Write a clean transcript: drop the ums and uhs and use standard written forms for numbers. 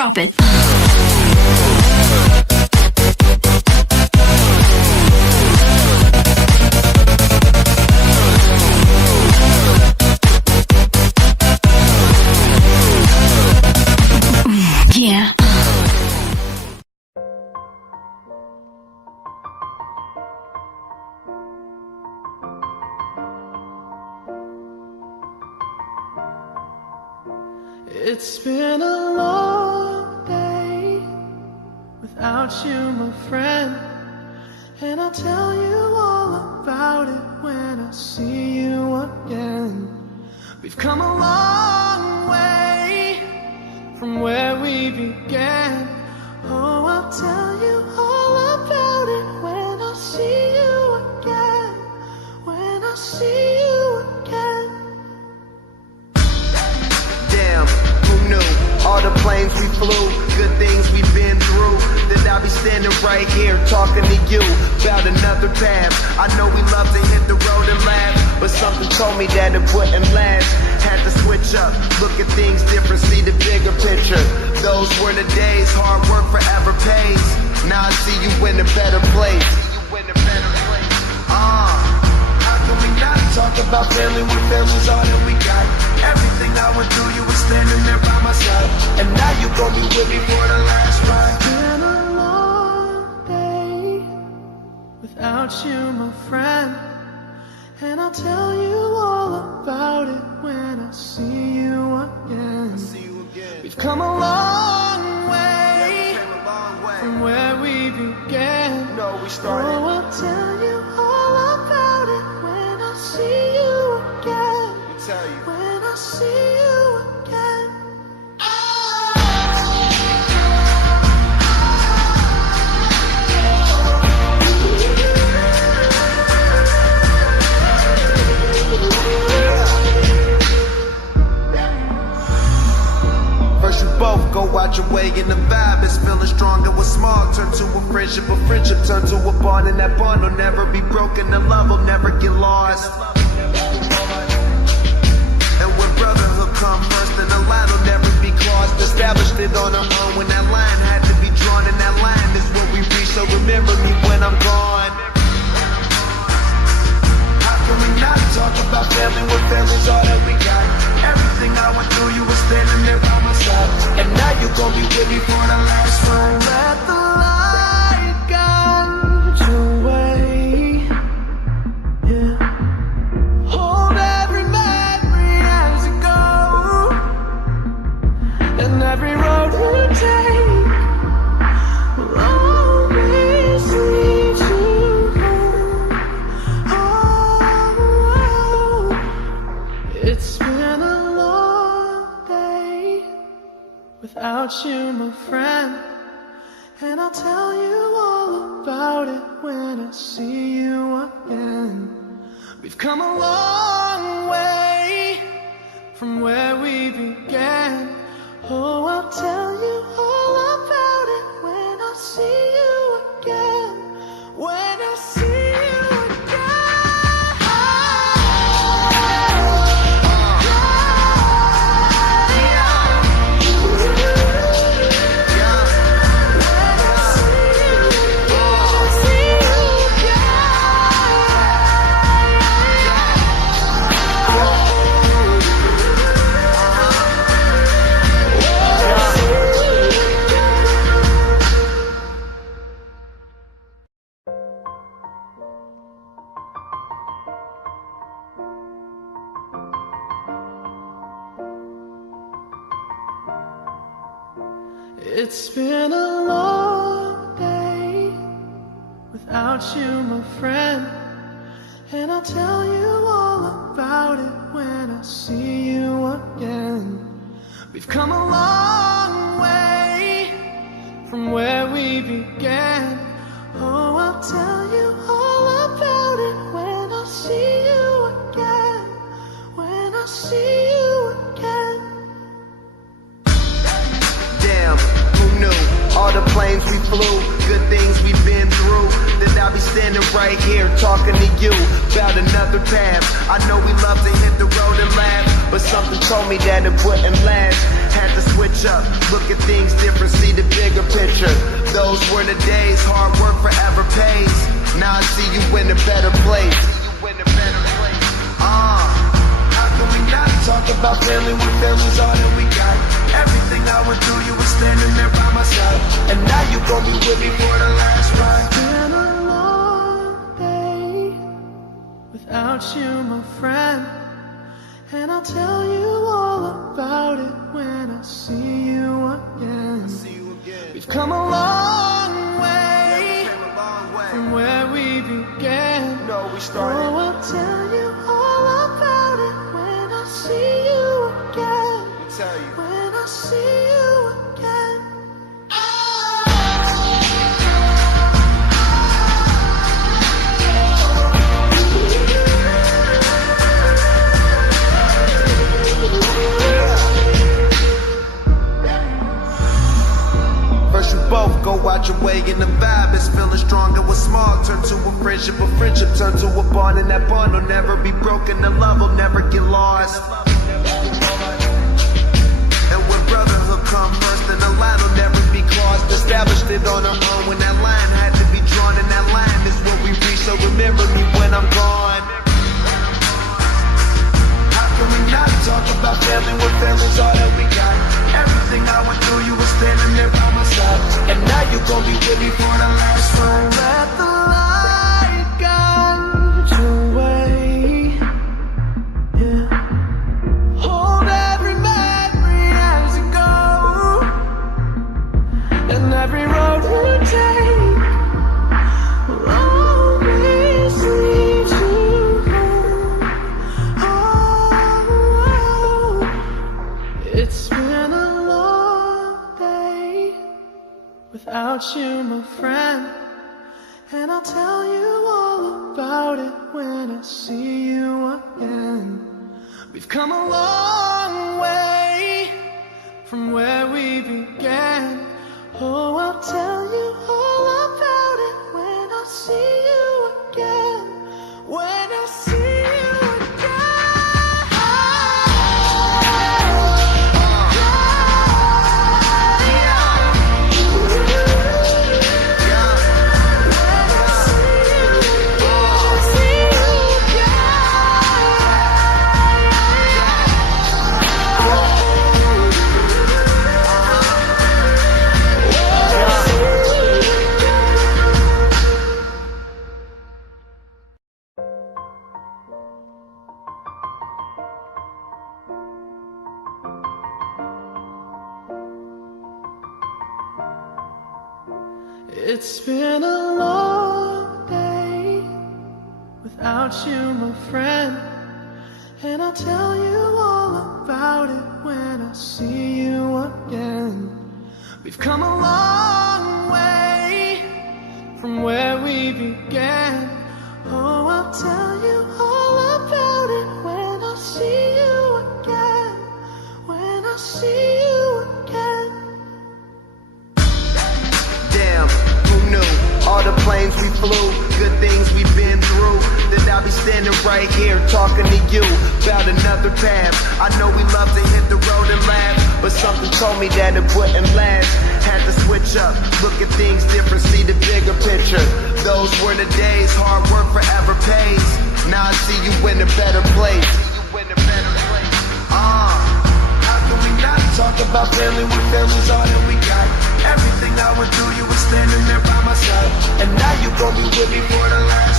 drop it. Yeah. It's been a long day without you, my friend, and I'll tell you all about it when I see you again. We've come a long way from where we began. Oh, I'll tell you all about it when I see you again, when I see you again. Damn, who knew? All the planes we flew, good things we've been through, that I'll be standing right here talking to you about another path. I know we love to hit the road and laugh, but something told me that it wouldn't last. Had to switch up, look at things different, see the bigger picture. Those were the days, hard work forever pays. Now I see you in a better place. How can we not talk about family when family's all that we got? Everything I went through, you were standing there by my side, and now you gon' be with me for the last ride. It's been a long day without you, my friend, and I'll tell you all about it when I see you again. We've come a long way from where we began. Oh, I'll tell you all about it when I see you again. When I see you again. First you both go out your way and the vibe is feeling strong, and what's small turn to a friendship turn to a bond, and that bond will never be broken, the love will never get lost. And when brotherhood come first, then the line will never be crossed. Established it on our own when that line had to be drawn, and that line is what we reach, so remember me when I'm gone. How can we not talk about family when family's all that we got? Everything I went through, you were standing there by my side, and now you gon' be with me for the last ride. Let the light guide your way. Yeah. Hold every memory as you go, and every road you take will always lead you home. Oh, it's been a long day without you, my friend, and I'll tell you all about it when I see you again. We've come a long way from where we began. Oh, I'll tell you all about it when I see you again. When I see you It's been a long day without you, my friend, and I'll tell you all about it when I see you again. We've come a long way from where we began. Oh, I'll tell you all about it when I see you again. When I see you again. Damn, who knew? all the planes we flew, good things we've been through. Then I'll be standing right here talking to you about another path. I know we love to hit the road and laugh, but something told me that it wouldn't last. Had to switch up, look at things different, see the bigger picture. Those were the days, hard work forever pays. Now I see you in a better place. How can we not talk about family when family's all that we got? Everything I went through, you were standing there by my side, and now you gon' be with me for the last ride. It's been a long day without you, my friend, and I'll tell you all about it when I see you again. We've come a long way from where we began. Oh, I'll tell you all about it when I see you again. When I see you again. First you both go out your way and the vibe is feeling strong. It was small, turn to a friendship turn to a bond, and that bond will never be broken. The love will never get lost. And when brotherhood come first, then the line will never be crossed. Established it on our own when that line had to be drawn, and that line is what we reach. So remember me when I'm gone. How can we not talk about family when family's all that we got? Everything I went through, you were standing there by my side, and now you gon' be with me for the last ride. Let the light guide your way. Yeah. Hold every memory as you go, and every road you take will always lead you home. Oh, it's been a long day without you, my friend, and I'll tell you all about it when I see you again. We've come a long way from where we began. Oh, I'll tell you all about it when I see you again. When I see you It's been a long day without you, my friend, and I'll tell you all about it when I see you again. We've come a long way from where we began. Oh, I'll tell you all about it when I see you again. When I see you again. Damn, who knew? All the planes we flew, good things we've been through. Then I'll be standing right here talking to you about another path. I know we love to hit the road and laugh, but something told me that it wouldn't last. Had to switch up, look at things different, see the bigger picture. Those were the days, hard work forever pays. Now I see you in a better place. How can we not talk about family when family's all that we got? Everything I went through, you were standing there by my side, and now you gon' be with me for the last